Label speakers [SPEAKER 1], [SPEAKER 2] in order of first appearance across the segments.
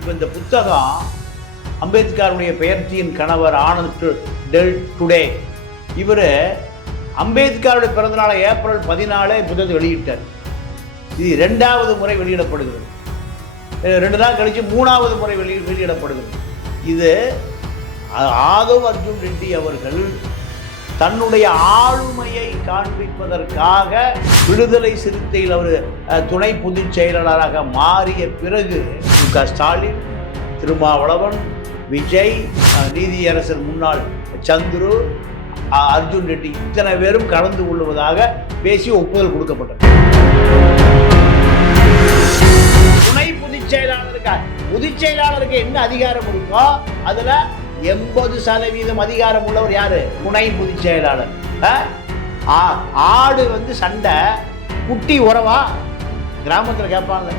[SPEAKER 1] இப்போ இந்த புத்தகம் அம்பேத்கருடைய பெயர்ச்சியின் கணவர் ஆனந்த் டெல் டுடே. இவர் அம்பேத்கருடைய பிறந்தநாளை ஏப்ரல் பதினாலே புத்தகத்தை வெளியிட்டார். இது ரெண்டாவது முறை வெளியிடப்படுகிறது. ரெண்டு நாள் கழித்து மூணாவது முறை வெளி வெளியிடப்படுகிறது. இது ஆதவ் அர்ஜுன் ரெட்டி அவர்கள் தன்னுடைய ஆளுமையை காண்பிப்பதற்காக விடுதலை சிறுத்தையில் அவர் துணை பொதுச் செயலாளராக மாறிய பிறகு மு க. ஸ்டாலின் திருமாவளவன் விஜய் நீதியரசர் முன்னாள் சந்துரு அர்ஜுன் ரெட்டி இத்தனை பேரும் கலந்து கொள்வதாக பேசி ஒப்புதல் கொடுக்கப்பட்டது. துணை பொதுச் செயலாளருக்கு பொதுச் செயலாளருக்கு என்ன அதிகாரம் இருக்கோ அதில் எண்பது சதவீதம் அதிகாரம் உள்ளவர் யாரு? துணை பொதுச் செயலாளர். ஆடு வந்து சண்டை குட்டி உறவா? கிராமத்துல கேட்பாங்க.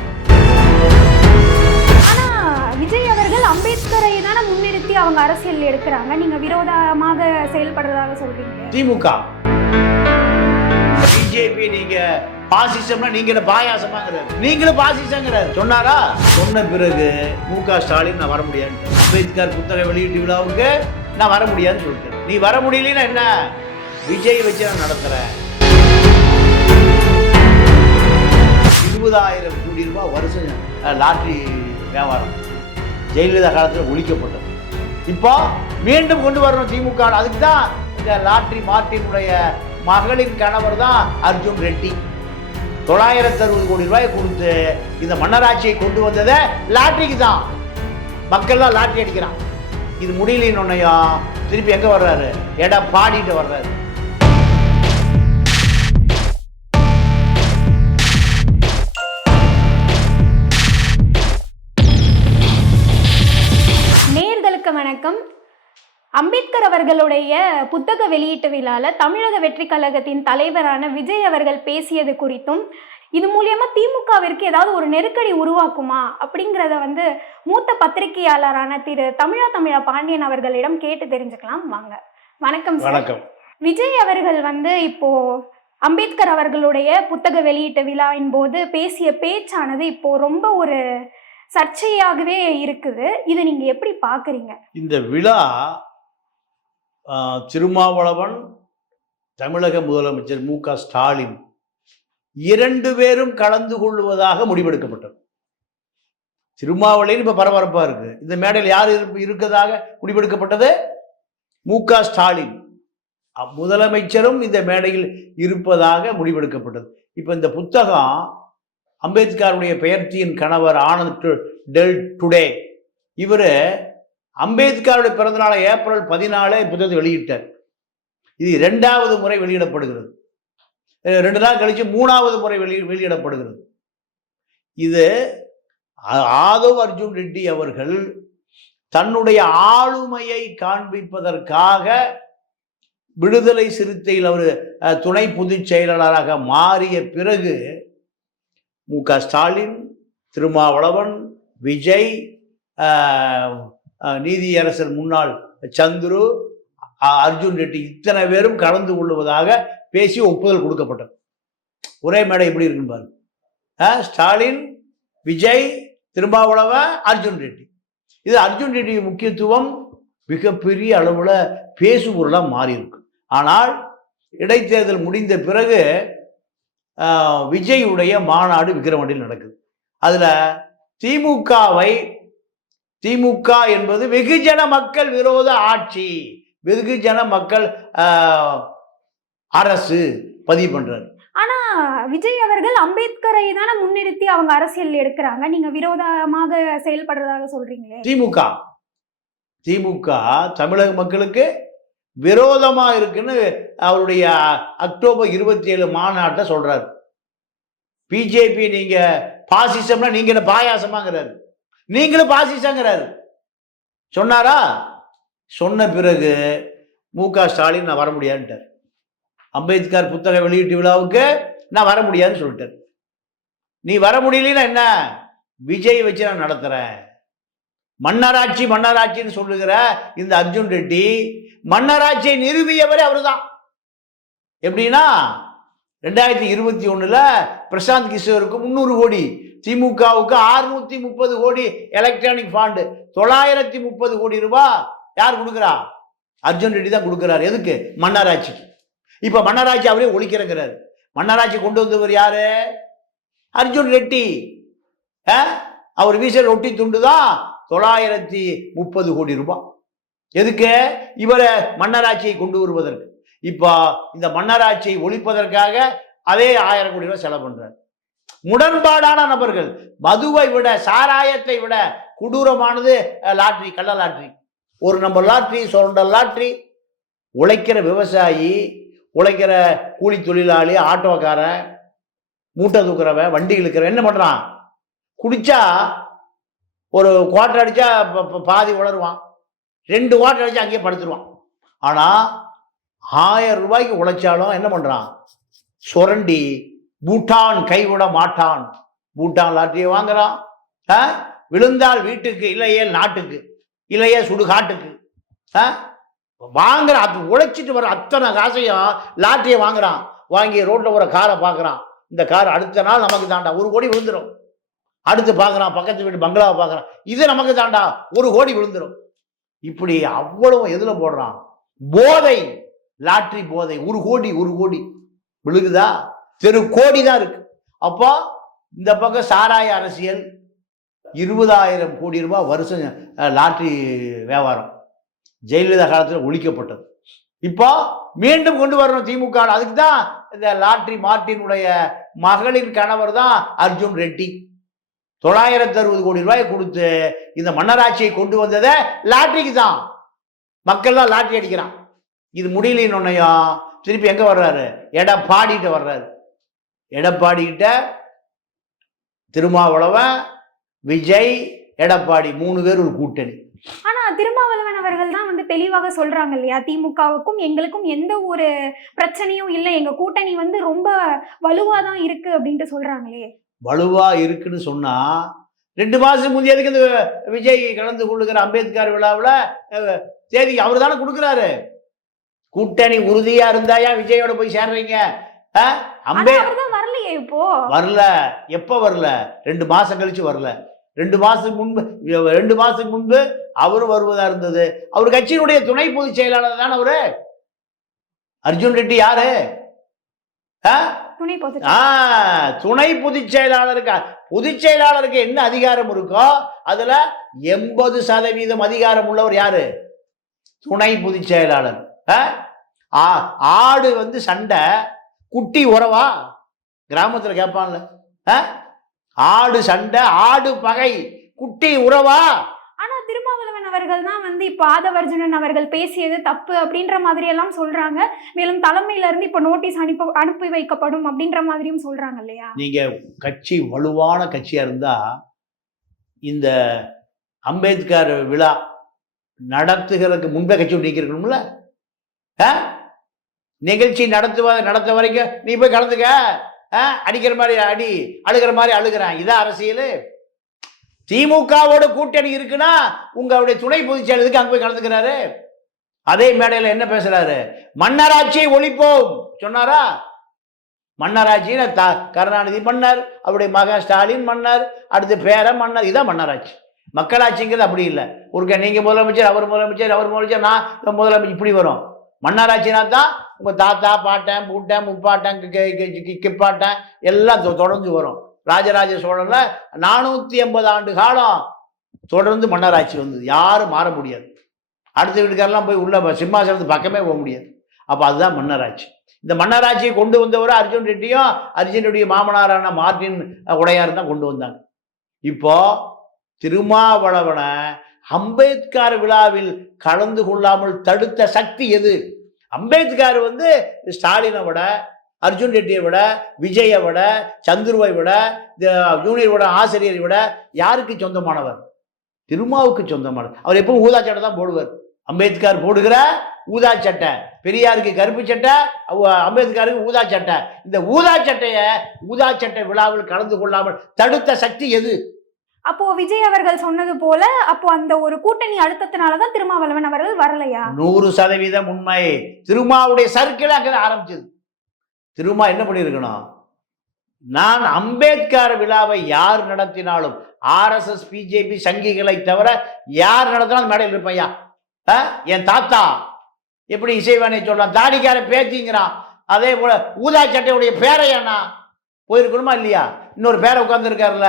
[SPEAKER 2] விஜய் அவர்கள் அம்பேத்கரை தானே முன்னிறுத்தி அவங்க அரசியல் எடுக்கிறாங்க. நீங்க விரோதமாக செயல்படுறதாக சொல்றீங்க.
[SPEAKER 1] திமுக. பிஜேபி நீங்க பாசிசம்னா நீங்க பாயாசமாங்கிறார். நீங்களும் பாசிசங்கிறார் சொன்னாரா? சொன்ன பிறகு மு க. ஸ்டாலின் நான் வர முடியாது. அம்பேத்கர் புத்தக வெளியீட்டு விழாவுக்கு நான் வர முடியாதுன்னு சொல்லிட்டேன் நீ வர முடியலன்னா என்ன? விஜய் வச்சு நான் நடத்துறேன். இருபதாயிரம் கோடி ரூபாய் வருஷம் லாட்ரி வியாபாரம். ஜெயலலிதா காலத்தில் ஒழிக்கப்பட்டது. இப்போ மீண்டும் கொண்டு வரணும் திமுக அதுக்கு தான் இந்த லாட்ரி மார்ட்டினுடைய மகளின் கணவர் தான் அர்ஜுன் ரெட்டி. தொள்ளாயிரத்தி அறுபது கோடி ரூபாய் கொடுத்து இந்த மன்னராட்சியை கொண்டு வந்ததை லாட்ரிக்கு தான். மக்கள் தான் லாட்ரி அடிக்கிறான் இது முடியலன்னு திருப்பி எங்கே வர்றாரு? எடா பாடிட்டு வர்றாரு.
[SPEAKER 2] நேர்களுக்கு வணக்கம். அம்பேத்கர் அவர்களுடைய புத்தக வெளியீட்டு விழால தமிழக வெற்றி கழகத்தின் தலைவரான விஜய் அவர்கள் பேசியது குறித்தும் இது மூலியமா திமுகவிற்கு ஏதாவது ஒரு நெருக்கடி உருவாக்குமா அப்படிங்கிறத வந்து மூத்த பத்திரிகையாளரான திரு தமிழா தமிழா பாண்டியன் அவர்களிடம் கேட்டு தெரிஞ்சுக்கலாம். வாங்க. வணக்கம் சார்.
[SPEAKER 1] வணக்கம்.
[SPEAKER 2] விஜய் அவர்கள் வந்து இப்போ அம்பேத்கர் அவர்களுடைய புத்தக வெளியீட்டு விழாவின் போது பேசிய பேச்சானது இப்போ ரொம்ப ஒரு சர்ச்சையாகவே இருக்குது. இதை நீங்க எப்படி பாக்குறீங்க
[SPEAKER 1] இந்த விழா திருமாவளவன் தமிழக முதலமைச்சர் மு க ஸ்டாலின் இரண்டு பேரும் கலந்து கொள்வதாக முடிவெடுக்கப்பட்டது. திருமாவளையும் இப்போ பரபரப்பாக இருக்கு. இந்த மேடையில் யார் இருக்கதாக முடிவெடுக்கப்பட்டது? மு க ஸ்டாலின். முதலமைச்சரும் இந்த மேடையில் இருப்பதாக முடிவெடுக்கப்பட்டது. இப்போ இந்த புத்தகம் அம்பேத்கருடைய பெயர்ச்சியின் கணவர் ஆனந்த் டெல் டுடே. இவர் அம்பேத்கருடைய பிறந்தநாளை ஏப்ரல் பதினாலே புத்தகத்தை வெளியிட்டார். இது இரண்டாவது முறை வெளியிடப்படுகிறது. ரெண்டு நாள் கழிச்சு மூணாவது முறை வெளி வெளியிடப்படுகிறது. இது ஆதவ் அர்ஜுன் ரெட்டி அவர்கள் தன்னுடைய ஆளுமையை காண்பிப்பதற்காக விடுதலை சிறுத்தையில் அவர் துணை பொதுச் செயலாளராக மாறிய பிறகு மு க ஸ்டாலின் திருமாவளவன் விஜய் நீதியரசர் முன்னாள் சந்துரு அ- அர்ஜுன் ரெட்டி இத்தனை பேரும் கலந்து கொள்வதாக பேசி ஒப்புதல் கொடுக்கப்பட்டது. ஒரே மேடை எப்படி இருக்குன்னு பாருங்க ஸ்டாலின் விஜய் திருமாவளவன் அர்ஜுன் ரெட்டி. இது அர்ஜுன் ரெட்டி முக்கியத்துவம் மிகப்பெரிய அளவில் பேசுபொருளாக பொருளாக இருக்கு ஆனால் இடைத்தேர்தல் முடிந்த பிறகு விஜய் விஜயுடைய மாநாடு விக்கிரவாண்டியில் நடக்குது. அதில் திமுகவை திமுக என்பது வெகுஜன மக்கள் விரோத ஆட்சி. வெகுஜன மக்கள் அரசு பதிவு பண்றாரு.
[SPEAKER 2] ஆனா விஜய் அவர்கள் அம்பேத்கரை தானே முன்னிறுத்தி அவங்க அரசியல் எடுக்கிறாங்க. நீங்க விரோதமாக செயல்படுறதாக சொல்றீங்களே.
[SPEAKER 1] திமுக. திமுக தமிழக மக்களுக்கு விரோதமா இருக்குன்னு அவருடைய அக்டோபர் இருபத்தி ஏழு மாநாட்டை சொல்றாரு. பிஜேபி நீங்க பாசிசம்னா நீங்க பாயாசமாங்கிறாரு. நீங்களும் பாசிசங்கிறாரு. சொன்னாரா? சொன்ன பிறகு மு க. ஸ்டாலின் நான் வர முடியாதுன்ட்டார் அம்பேத்கர் புத்தக வெளியீட்டு விழாவுக்கு நான் வர முடியாதுன்னு சொல்லிட்டார். நீ வர முடியலன்னா என்ன? விஜய் வச்சு நான் நடத்துகிறேன் மன்னராட்சி மன்னராட்சின்னு சொல்லுகிற இந்த அர்ஜுன் ரெட்டி மன்னராட்சியை அவர் தான் எப்படின்னா ரெண்டாயிரத்தி இருபத்தி ஒன்றில் பிரசாந்த் கிஷோருக்கு முந்நூறு கோடி திமுகவுக்கு ஆறுநூத்தி முப்பது கோடி எலக்ட்ரானிக் ஃபாண்டு தொள்ளாயிரத்தி முப்பது கோடி ரூபாய் யார் கொடுக்குறா? அர்ஜுன் ரெட்டி தான் கொடுக்குறாரு. எதுக்கு? மன்னராட்சிக்கு. இப்போ மன்னராட்சி அவரே ஒழிக்கிறங்கிறாரு. மன்னராட்சி கொண்டு வந்தவர் யாரு? அர்ஜுன் ரெட்டி. ஆ? அவர் வீசல் ஒட்டி துண்டு தான் தொள்ளாயிரத்தி முப்பது கோடி ரூபாய் எதுக்கு? இவரை மன்னராட்சியை கொண்டு வருவதற்கு. இப்போ இந்த மன்னராட்சியை ஒழிப்பதற்காக அதே ஆயிரம் கோடி ரூபாய் செலவு பண்றாரு. முரண்பாடான நபர்கள். மதுவை விட சாராயத்தை விட கொடூரமானது லாட்ரி கள்ள லாட்ரி. ஒரு நம்பர் லாட்ரி சுரண்டல் லாட்ரி. உழைக்கிற விவசாயி உழைக்கிற கூலி தொழிலாளி ஆட்டோக்காரன் மூட்டை தூக்குறவன் வண்டி இழுக்கிறவன் என்ன பண்ணுறான் குடிச்சா ஒரு குவாட்டர் அடித்தா ப- பாதி உளருவான் ரெண்டு குவாட்டர் அடித்தா அங்கேயே படுத்துருவான். ஆனால் ஆயிரம் ரூபாய்க்கு உழைச்சாலும் என்ன பண்ணுறான் சுரண்டி பூட்டான் கைவிட மாட்டான். பூட்டான் லாட்டரியை வாங்குறான். ஆ? விழுந்தால் வீட்டுக்கு இல்லையே நாட்டுக்கு இல்லையே சுடுகாட்டுக்கு. ஆ? வாங்குற அது உழைச்சிட்டு வர அத்தனை காசையும் லாட்டரியை வாங்குறான். வாங்கி ரோட்டில் ஒரு காரை பார்க்குறான். இந்த கார் அடுத்த நாள் நமக்கு தாண்டா ஒரு கோடி விழுந்துடும் அடுத்து பார்க்குறான் பக்கத்து வீட்டு பங்களாவை பார்க்குறான். இது நமக்கு தாண்டா ஒரு கோடி விழுந்துடும் இப்படி அவ்வளவு எதில் போடுறான்? போதை லாட்ரி போதை. ஒரு கோடி ஒரு கோடி. விழுகுதா? தெரு கோடி தான் இருக்கு. அப்போ இந்த பக்கம் சாராய அரசியல் இருபதாயிரம் கோடி ரூபாய் வருஷம் லாட்ரி வியாபாரம் ஜெயலலிதா காலத்தில் ஒழிக்கப்பட்டது. இப்போ மீண்டும் கொண்டு வரணும் திமுக அதுக்கு தான் இந்த லாட்ரி மார்ட்டினுடைய மகளின் கணவர் தான் அர்ஜுன் ரெட்டி. தொள்ளாயிரத்தி அறுபது கோடி ரூபாய் கொடுத்து இந்த மன்னராட்சியை கொண்டு வந்ததை லாட்ரிக்கு தான். மக்கள்லாம் லாட்ரி அடிக்கிறான். இது முடியலன்னுனையும் திருப்பி எங்கே வர்றாரு? எடப்பாடிகிட்ட வர்றாரு. எடப்பாடிகிட்ட திருமாவளவன் விஜய் எடப்பாடி மூணு பேர் ஒரு கூட்டணி.
[SPEAKER 2] ஆனா திருமாவளவன் அவர்கள் தான் வந்து தெளிவாக சொல்றாங்க இல்லையா? திமுகவுக்கும் எங்களுக்கும் எந்த ஒரு பிரச்சனையும் இல்லை. எங்க கூட்டணி வந்து ரொம்ப வலுவா தான் இருக்கு அப்படின்ட்டு சொல்றாங்களே.
[SPEAKER 1] வலுவா இருக்குன்னு சொன்னா ரெண்டு மாசம் முந்தைய எதுக்கு இந்த விஜய் கலந்து கொள்ளுகிற அம்பேத்கர் விழாவில் தேதி அவர் தானே கொடுக்குறாரு. கூட்டணி உறுதியா இருந்தாயா விஜயோட போய் சேர்றீங்க? அம்பே
[SPEAKER 2] வரலையே இப்போ?
[SPEAKER 1] வரல. எப்ப வரல? ரெண்டு மாசம் கழிச்சு வரல. ரெண்டு மாசத்துக்கு முன்பு ரெண்டு மாசத்துக்கு முன்பு அவரும் வருவதா இருந்தது. அவர் கட்சியினுடைய துணை பொதுச் செயலாளர் தானே அவரு? அர்ஜுன் ரெட்டி யாரு?
[SPEAKER 2] துணை
[SPEAKER 1] பொதுச் செயலாளருக்கு பொதுச் செயலாளருக்கு என்ன அதிகாரம் இருக்கோ அதுல எண்பது சதவீதம் அதிகாரம் உள்ளவர் யாரு? துணை பொதுச் செயலாளர். ஆடு வந்து சண்டை குட்டி உறவா? கிராமத்துல கேட்பான்ல? ஆடு சண்டை ஆடு பகை குட்டி உறவா
[SPEAKER 2] ஆனா திருமாவளவன் அவர்கள் தான் வந்து இப்போ ஆதவர்ஜுனன் அவர்கள் பேசியது தப்பு அப்படின்ற மாதிரி எல்லாம் சொல்றாங்க மேலும் தலைமையில இருந்து இப்போ நோட்டீஸ் அனுப்பி அனுப்பி வைக்கப்படும் அப்படின்ற மாதிரியும் சொல்றாங்க இல்லையா
[SPEAKER 1] நீங்க கட்சி வலுவான கட்சியா இருந்தா இந்த அம்பேத்கர் விழா நடத்துகிறதுக்கு முன்பே கட்சி நீக்கிருக்கணும்ல? நிகழ்ச்சி நடத்துவ நடத்த வரைக்கும் நீ போய் கலந்துக்க? அடிக்கிற மாதிரி அடி அழுகிற மாதிரி அழுகிறான். இதான் அரசியல்? திமுகவோட கூட்டணி இருக்குன்னா உங்களுடைய துணை பொதுச் செயலருக்கு அங்க போய் கலந்துக்கிறாரு? அதே மேடையில் என்ன பேசுறாரு? மன்னராட்சியை ஒழிப்போம். சொன்னாரா? மன்னராட்சின்னு த கருணாநிதி மன்னர் அவருடைய மகன் ஸ்டாலின் மன்னர் அடுத்து பேர மன்னர் இதான் மன்னராட்சி. மக்களாட்சிங்கிறது அப்படி இல்லை. ஒருக்க நீங்கள் முதலமைச்சர் அவர் முதலமைச்சர் அவர் முதலமைச்சர் நான் முதலமைச்சர் இப்படி வரும். மன்னராட்சினா தான் உங்கள் தாத்தா பாட்டன் பூட்டன் முப்பாட்டன் கி- கி- கிப்பாட்டன் எல்லாம் தொ- தொடர்ந்து வரும். ராஜராஜ சோழனில் நானூற்றி எண்பது ஆண்டு காலம் தொடர்ந்து மன்னராட்சி வந்தது. யாரும் மாற முடியாது. அடுத்த வீட்டுக்காரெல்லாம் போய் உள்ள சிம்மாசனத்து பக்கமே போக முடியாது. அப்போ அதுதான் மன்னராட்சி. இந்த மன்னராட்சியை கொண்டு வந்தவர் அர்ஜுன் ரெட்டியும் அர்ஜுனுடைய மாமனாரான மார்ட்டின் உடையார் தான் கொண்டு வந்தாங்க. இப்போ திருமாவளவனை அம்பேத்கர் விழாவில் கலந்து கொள்ளாமல் தடுத்த சக்தி எது? அம்பேத்கர் வந்து ஸ்டாலினை விட அர்ஜுன் ரெட்டியை விட விஜயை விட சந்துருவை விட இந்த ஜூனியர் விட ஆசிரியரை விட யாருக்கு சொந்தமானவர்? திருமாவுக்கு சொந்தமானவர். அவர் எப்பவும் ஊதா சட்டை தான் போடுவார். அம்பேத்கர் போடுகிற ஊதா சட்டை. பெரியாருக்கு கருப்பு சட்டை அம்பேத்கருக்கு ஊதா சட்டை. இந்த ஊதா சட்டையை ஊதா சட்டை விழாவில் கலந்து கொள்ளாமல் தடுத்த சக்தி எது?
[SPEAKER 2] அப்போ விஜய் அவர்கள் சொன்னது போல அப்போ அந்த ஒரு கூட்டணி அழுத்தத்தினாலதான் திருமாவளவன் அவர்கள் வரலையா?
[SPEAKER 1] நூறு சதவீதம் உண்மை திருமாவுடைய சர்க்கிள் அங்கே ஆரம்பிச்சது. திருமா என்ன பண்ணியிருக்கணும்? நான் அம்பேத்கர் விழாவை யார் நடத்தினாலும் ஆர்எஸ்எஸ் பிஜேபி சங்கிகளை தவிர யார் நடத்தினாலும் மேடையில் இருப்பையா என் தாத்தா. எப்படி இசைவாணி சொல்றான் தாடிக்கார பேத்திங்கிறான். அதே போல ஊதா சட்டையுடைய பேரையானா போயிருக்கணுமா இல்லையா? இன்னொரு பேரை உட்கார்ந்துருக்காருல்ல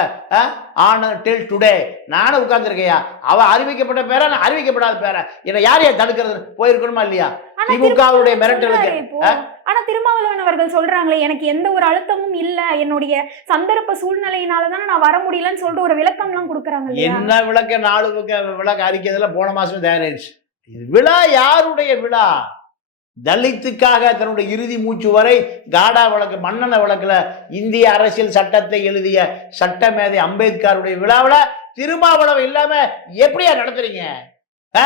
[SPEAKER 1] ஆன் டெல் டுடே நானும் உட்கார்ந்துருக்கையா அவ அறிவிக்கப்பட்ட பேரை நான் அறிவிக்கப்படாத பேரை? என்னை யாரையா தடுக்கிறது போயிருக்கணுமா இல்லையா? திமுகவுடைய மிரட்டலுக்கு?
[SPEAKER 2] ஆனா திருமாவளவன் அவர்கள் சொல்றாங்களே எனக்கு எந்த ஒரு அழுத்தமும் இல்ல. என்னுடைய சந்தர்ப்ப சூழ்நிலையினால தானே நான் வர முடியலன்னு சொல்லிட்டு ஒரு விளக்கம் எல்லாம் கொடுக்குறாங்க
[SPEAKER 1] என்ன விளக்க? நாலு விளக்க விளக்க அறிக்கையில போன மாசம் தயாரிச்சு விழா யாருடைய விழா? தலித்துக்காக தன்னுடைய இறுதி மூச்சு வரை காடா வழக்கு மன்னன வழக்கில் இந்திய அரசியல் சட்டத்தை எழுதிய சட்டமேதை அம்பேத்கருடைய விழாவில் திருமாவளவன் இல்லாம எப்படியா நடத்துறீங்க? ஆ?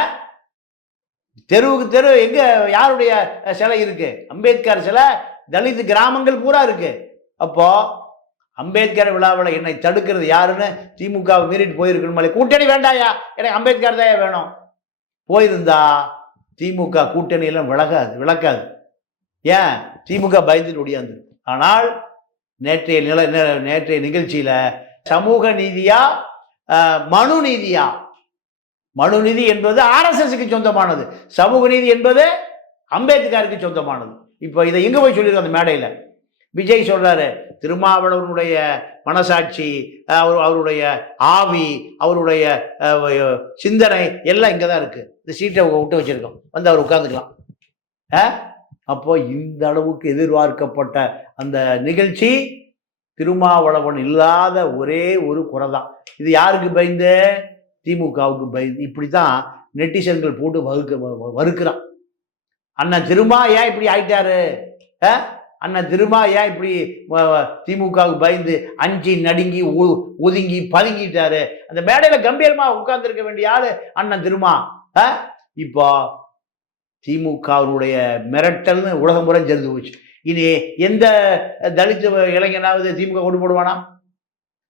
[SPEAKER 1] தெருவுக்கு தெரு எங்க யாருடைய சிலை இருக்கு? அம்பேத்கர் சிலை தலித் கிராமங்கள் பூரா இருக்கு. அப்போ அம்பேத்கர் விழாவில் என்னை தடுக்கிறது யாருன்னு திமுக மீறிட்டு போயிருக்கணும் கூட்டணி வேண்டாயா? எனக்கு அம்பேத்கர் தான் வேணும். போயிருந்தா திமுக கூட்டணியெல்லாம் விலகாது விளக்காது ஏன்? திமுக பயந்துட்டு ஒடியாந்து ஆனால் நேற்றைய நில நேற்றைய நிகழ்ச்சியில் சமூக நீதியா மனு நீதியா? மனு நீதி என்பது ஆர்எஸ்எஸ்க்கு சொந்தமானது. சமூக நீதி என்பது அம்பேத்கருக்கு சொந்தமானது. இப்போ இதை எங்கே போய் சொல்லியிருக்கோம் அந்த மேடையில்? விஜய் சொல்கிறாரு திருமாவளவனுடைய மனசாட்சி அவர் அவருடைய ஆவி அவருடைய சிந்தனை எல்லாம் இங்கே தான் இருக்குது இந்த சீட்டை விட்டு வச்சுருக்கோம். வந்து அவர் உட்காந்துக்கலாம் அப்போ இந்த அளவுக்கு எதிர்பார்க்கப்பட்ட அந்த நிகழ்ச்சி திருமாவளவன் இல்லாத ஒரே ஒரு குறை தான் இது யாருக்கு பயந்து? திமுகவுக்கு பயந்து. இப்படி தான் நெட்டிசன்கள் போட்டு வகுக்க வ- வ- வறுக்கிறான். அண்ணன் திருமா ஏன் இப்படி ஆயிட்டாரு? அண்ணா அண்ணன் திருமா ஏன் இப்படி திமுகவுக்கு பயந்து அஞ்சி நடுங்கி ஒதுங்கி பதுங்கிட்டாரு? அந்த மேடையில் கம்பீரமாக உட்கார்ந்துருக்க வேண்டிய ஆள் அண்ணன் திருமா. ஆ? இப்போ திமுகவினுடைய மிரட்டல்னு உலகம் முறை தெரிந்து போச்சு. இனி எந்த தலித் இளைஞனாவது திமுக கொண்டு போடுவானா?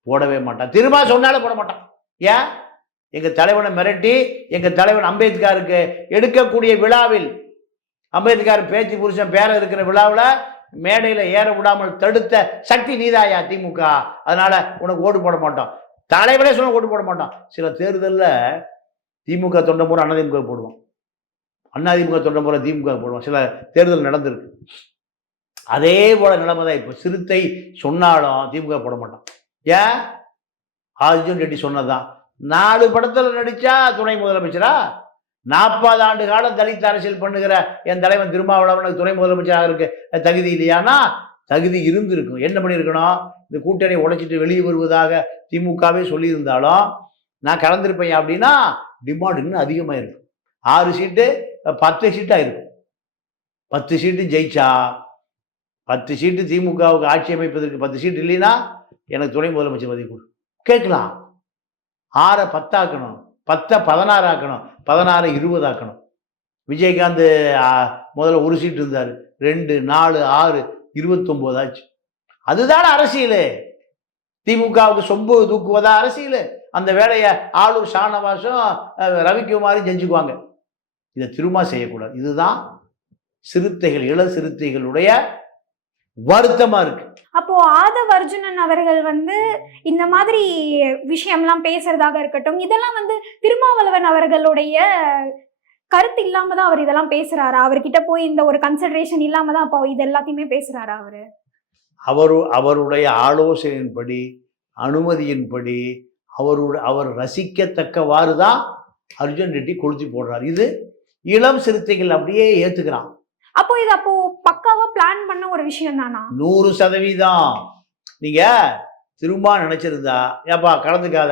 [SPEAKER 1] போடவே மாட்டான். திரும்ப சொன்னாலே போட மாட்டான். ஏன்? எங்கள் தலைவனை மிரட்டி எங்கள் தலைவன் அம்பேத்கருக்கு எடுக்கக்கூடிய விழாவில் அம்பேத்கர் பேச்சு புருஷன் பேர இருக்கிற விழாவில் மேடையில் ஏற விடாமல் தடுத்த சக்தி நீதாயா திமுக? அதனால உனக்கு ஓட்டு போட மாட்டோம். தலைவரே சொன்ன ஓட்டு போட மாட்டோம் சில தேர்தலில் திமுக தொண்டை பூரா அதிமுக போடுவோம் அதிமுக தொண்டை பூரா திமுக போடுவோம் சில தேர்தல் நடந்திருக்கு. அதே போல நிலைமை தான் இப்போ. சிறுத்தை சொன்னாலும் திமுக போட மாட்டோம் ஏன்? அர்ஜுன் ரெட்டி சொன்னதுதான். நாலு படத்தில் நடித்தா துணை முதலமைச்சரா? நாற்பது ஆண்டு காலம் தலித் அரசியல் பண்ணுகிற என் தலைவன் திருமாவளவனுக்கு துணை முதலமைச்சராக இருக்கு தகுதி இல்லையானா? தகுதி இருந்திருக்கும். என்ன பண்ணியிருக்கணும்? இந்த கூட்டணி உடைச்சிட்டு வெளியே வருவதாக திமுகவே சொல்லியிருந்தாலும் நான் கலந்திருப்பேன் அப்படின்னா டிமாண்ட் இன்னும் அதிகமாக இருக்கும். ஆறு சீட்டு பத்து சீட்டாக இருக்கும். பத்து சீட்டு ஜெயிச்சா பத்து சீட்டு திமுகவுக்கு ஆட்சி அமைப்பதற்கு பத்து சீட்டு இல்லைன்னா எனக்கு துணை முதலமைச்சர் பதவி கொடு. கேட்கலாம். ஆறை பத்தாக்கணும். பத்தை பதினாறு ஆக்கணும் பதினாறு இருபது ஆக்கணும் விஜயகாந்த் முதல்ல ஒரு சீட்டு இருந்தார். ரெண்டு நாலு ஆறு இருபத்தொம்போது ஆச்சு. அதுதான் அரசியல். திமுகவுக்கு சொம்பு தூக்குவதா அரசியல். அந்த வேலையை ஆளும் ஷானவாசும் ரவிக்குமாரி ரவிக்குமாரும் செஞ்சுக்குவாங்க. இதை திரும்ப செய்யக்கூடாது. இதுதான் சிறுத்தைகள் இள சிறுத்தைகளுடைய வருத்தமா இருக்கு.
[SPEAKER 2] அப்போ ஆதவ் அர்ஜுனன் அவர்கள் வந்து இந்த மாதிரி விஷயம்லாம் பேசுறதாக இருக்கட்டும் இதெல்லாம் வந்து திருமாவளவன் அவர்களுடைய கருத்து இல்லாம தான் அவர் இதெல்லாம் பேசுறாரா? அவர்கிட்ட போய் இந்த ஒரு கன்சிடரேஷன் இல்லாம தான் அப்போ இது எல்லாத்தையுமே பேசுறாரா அவரு?
[SPEAKER 1] அவரு அவருடைய ஆலோசனையின்படி அனுமதியின்படி அவருடைய அவர் ரசிக்கத்தக்கவாறு தான் அர்ஜுன் ரெட்டி கொளுத்தி போடுறார். இது இளம் சிறுத்தைகள் அப்படியே ஏத்துக்கிறான்.
[SPEAKER 2] அப்போ இது அப்போ பக்காவா பிளான் பண்ண ஒரு விஷயம் தானா?
[SPEAKER 1] நூறு சதவீதம். நீங்க திரும்ப நினைச்சிருந்தா ஏப்பா கலந்துக்காத.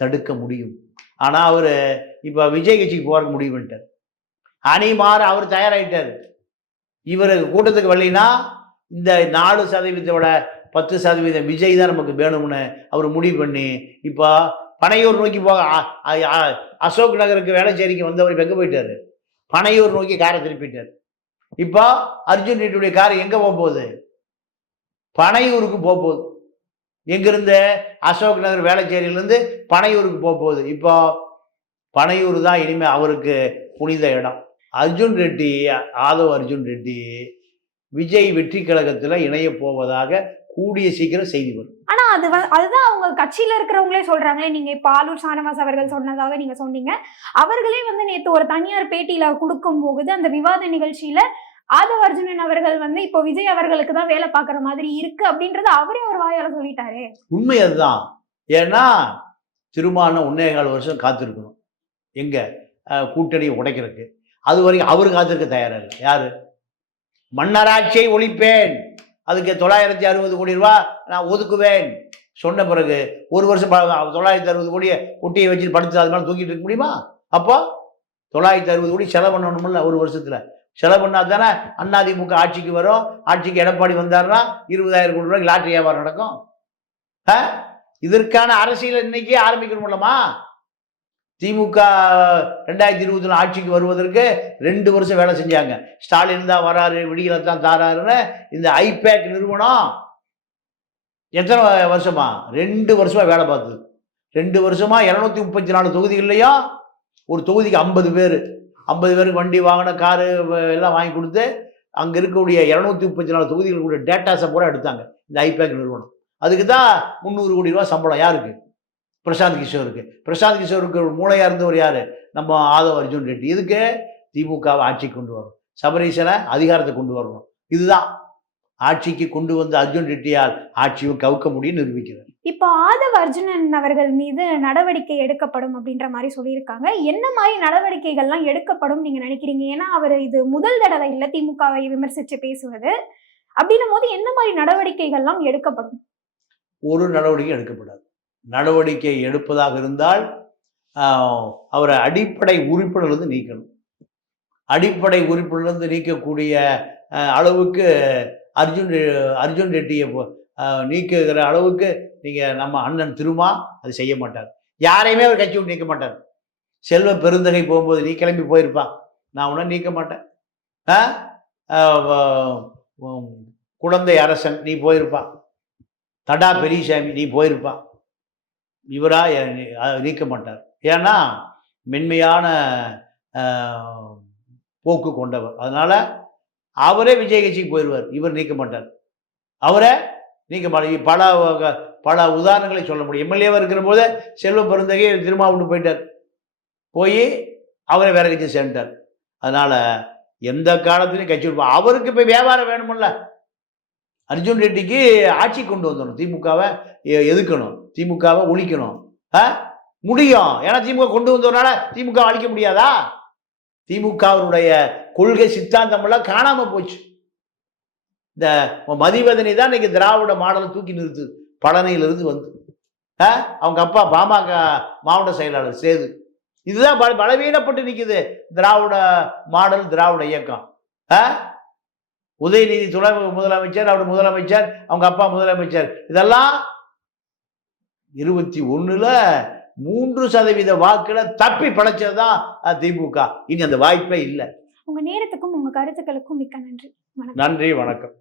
[SPEAKER 1] தடுக்க முடியும். ஆனா அவரு இப்ப விஜய் கட்சிக்கு போற முடிவு பண்ணிட்டார். அணி மாற அவர் தயாராகிட்டார் இவர் கூட்டத்துக்கு வரலைன்னா இந்த நாலு சதவீதத்தோட பத்து சதவீதம் விஜய் தான் நமக்கு வேணும்னு அவர் முடிவு பண்ணி இப்போ பனையூர் நோக்கி போக அசோக் நகருக்கு வேளச்சேரிக்கு வந்தவர் இப்ப எங்க போயிட்டாரு? பனையூர் நோக்கி காரை திருப்பிட்டார். இப்போ அர்ஜுன் ரெட்டியுடைய கார் எங்கே போக போகுது பனையூருக்கு போக போகுது எங்கிருந்து? அசோக் நகர் வேளச்சேரியிலேருந்து பனையூருக்கு போக போகுது இப்போ பனையூர் தான் இனிமேல் அவருக்கு புனித இடம். அர்ஜுன் ரெட்டி ஆதவ் அர்ஜுன் ரெட்டி விஜய் வெற்றி கழகத்தில் இணைய போவதாக கூடிய சீக்கிரம் செய்தி வரும்.
[SPEAKER 2] ஆனா அது அதுதான் அவங்க கட்சியில இருக்கிறவங்களே சொல்றாங்களே நீங்க இப்ப ஆலூர் ஷானவாஸ் அவர்கள் சொன்னதாக நீங்க சொன்னீங்க. அவர்களே வந்து நேத்து ஒரு தனியார் பேட்டியில கொடுக்கும் போகுது அந்த விவாத நிகழ்ச்சியில ஆதவ அர்ஜுனன் அவர்கள் வந்து இப்போ விஜய் அவர்களுக்கு தான் வேலை பார்க்குற மாதிரி இருக்கு அப்படின்றத அவரே ஒரு வாயால சொல்லிட்டாரு.
[SPEAKER 1] உண்மை அதுதான். ஏன்னா திருமான ஒன்னே கால் வருஷம் காத்திருக்கணும். எங்க? கூட்டணியை உடைக்கிறதுக்கு. அது வரைக்கும் அவர் காத்திருக்க தயாரா இல்லை. யாரு? மன்னராட்சியை ஒழிப்பேன். அதுக்கு தொள்ளாயிரத்தி அறுபது கோடி ரூபா நான் ஒதுக்குவேன். சொன்ன பிறகு ஒரு வருஷம் தொள்ளாயிரத்தி அறுபது கோடியை குட்டியை வச்சு படுத்து அது மேலே தூக்கிட்டு இருக்க முடியுமா? அப்போ தொள்ளாயிரத்தி அறுபது கோடி செலவு பண்ணணும்ல ஒரு வருஷத்தில். செலவு பண்ணால் தானே அதிமுக ஆட்சிக்கு வரும். ஆட்சிக்கு எடப்பாடி வந்தார்னா இருபதாயிரம் கோடி ரூபாய்க்கு லாட்டரி வியாபாரம் நடக்கும். ஆ? இதற்கான அரசியல் இன்னைக்கே ஆரம்பிக்கணும்லமா திமுக ரெண்டாயிரத்தி இருபத்தி ஆட்சிக்கு வருவதற்கு ரெண்டு வருஷம் வேலை செஞ்சாங்க. ஸ்டாலின் தான் வராரு விடியலை தான் தாராருன்னு இந்த ஐபேக் நிறுவனம் எத்தனை வருஷமா? ரெண்டு வருஷமா வேலை பார்த்தது ரெண்டு வருஷமா இரநூத்தி முப்பத்தி நாலு தொகுதிகள்லையும் ஒரு தொகுதிக்கு ஐம்பது பேர். ஐம்பது பேருக்கு வண்டி வாங்கின காரு எல்லாம் வாங்கி கொடுத்து அங்கே இருக்கக்கூடிய இரநூத்தி முப்பத்தி நாலு தொகுதிகளுடைய டேட்டாஸை பூரா எடுத்தாங்க இந்த ஐபேக் நிறுவனம். அதுக்கு தான் முந்நூறு கோடி ரூபா சம்பளம் யாருக்கு? பிரசாந்த் கிஷோருக்கு. பிரசாந்த் கிஷோருக்கு ஒரு மூளையா இருந்தவர் யாரு? நம்ம ஆதவ் அர்ஜுன் ரெட்டி. இதுக்கு திமுகவை ஆட்சிக்கு கொண்டு வரும் சபரீசனை அதிகாரத்தை கொண்டு வரணும். இதுதான். ஆட்சிக்கு கொண்டு வந்த அர்ஜுன் ரெட்டியால் ஆட்சியும் கவுக்க முடியும் நிரூபிக்கிறார்.
[SPEAKER 2] இப்போ ஆதவ அர்ஜுனன் அவர்கள் மீது நடவடிக்கை எடுக்கப்படும் அப்படின்ற மாதிரி சொல்லியிருக்காங்க. என்ன மாதிரி நடவடிக்கைகள்லாம் எடுக்கப்படும் நீங்க நினைக்கிறீங்க? ஏன்னா அவர் இது முதல் தடவை இல்லை திமுகவை விமர்சிச்சு பேசுவது. அப்படின்னும் போது என்ன மாதிரி நடவடிக்கைகள்லாம் எடுக்கப்படும்?
[SPEAKER 1] ஒரு நடவடிக்கை எடுக்கப்படாது. நடவடிக்கை எடுப்பதாக இருந்தால் அவரை அடிப்படை உறுப்பினர்லேருந்து நீக்கணும். அடிப்படை உறுப்பினர்லேருந்து நீக்கக்கூடிய அளவுக்கு அர்ஜுன் அர்ஜுன் ரெட்டியை நீக்குகிற அளவுக்கு நீங்கள் நம்ம அண்ணன் திருமா அது செய்ய மாட்டார். யாரையுமே அவர் கட்சி விட்டு நீக்க மாட்டார். செல்வ பெருந்தகை போகும்போது நீ கிளம்பி போயிருப்பான் நான் உன்னை நீக்க மாட்டேன். குழந்தை அரசன் நீ போயிருப்பான் தடா பெரியசாமி நீ போயிருப்பான் இவராக நீக்க மாட்டார் ஏன்னா மென்மையான போக்கு கொண்டவர். அதனால் அவரே விஜய் கட்சிக்கு போயிடுவார் இவர் நீக்க மாட்டார் அவரே நீக்க மாட்டார் பல பல உதாரணங்களை சொல்ல முடியும். எம்எல்ஏவாக இருக்கிற போது செல்வ பெருந்தகை திரும்ப போயிட்டார். போய் அவரை வேற கட்சி சேர்ந்துட்டார். அதனால் எந்த காலத்துலையும் கட்சி விடுப்பா அவருக்கு இப்போ வியாபாரம் வேணுமில்ல. அர்ஜுன் ரெட்டிக்கு ஆட்சி கொண்டு வந்துடணும் திமுகவை எ- எதுக்கணும் திமுகவை ஒழிக்கணும். ஆ? முடியும். ஏன்னா திமுக கொண்டு வந்ததுனால திமுக அழிக்க முடியாதா? திமுகவினுடைய கொள்கை சித்தாந்தம் எல்லாம் காணாம போச்சு. இந்த மதிவதனை தான் இன்னைக்கு திராவிட மாடலை தூக்கி நிறுத்துது பழனியிலிருந்து வந்து. ஆ? அவங்க அப்பா பாமக மாவட்ட செயலாளர் சேது. இதுதான் பல- பலவீனப்பட்டு நிற்குது திராவிட மாடல் திராவிட இயக்கம். ஆ? உதயநிதி துணை முதலமைச்சர் அவர் முதலமைச்சர் அவங்க அப்பா முதலமைச்சர். இதெல்லாம் இருபத்தி ஒண்ணுல மூன்று சதவீத வாக்குல தப்பி படைச்சதுதான் அஹ், திமுக இனி அந்த வாய்ப்பே இல்லை.
[SPEAKER 2] உங்க நேரத்துக்கும் உங்க கருத்துக்களுக்கும் மிக்க நன்றி.
[SPEAKER 1] நன்றி வணக்கம்.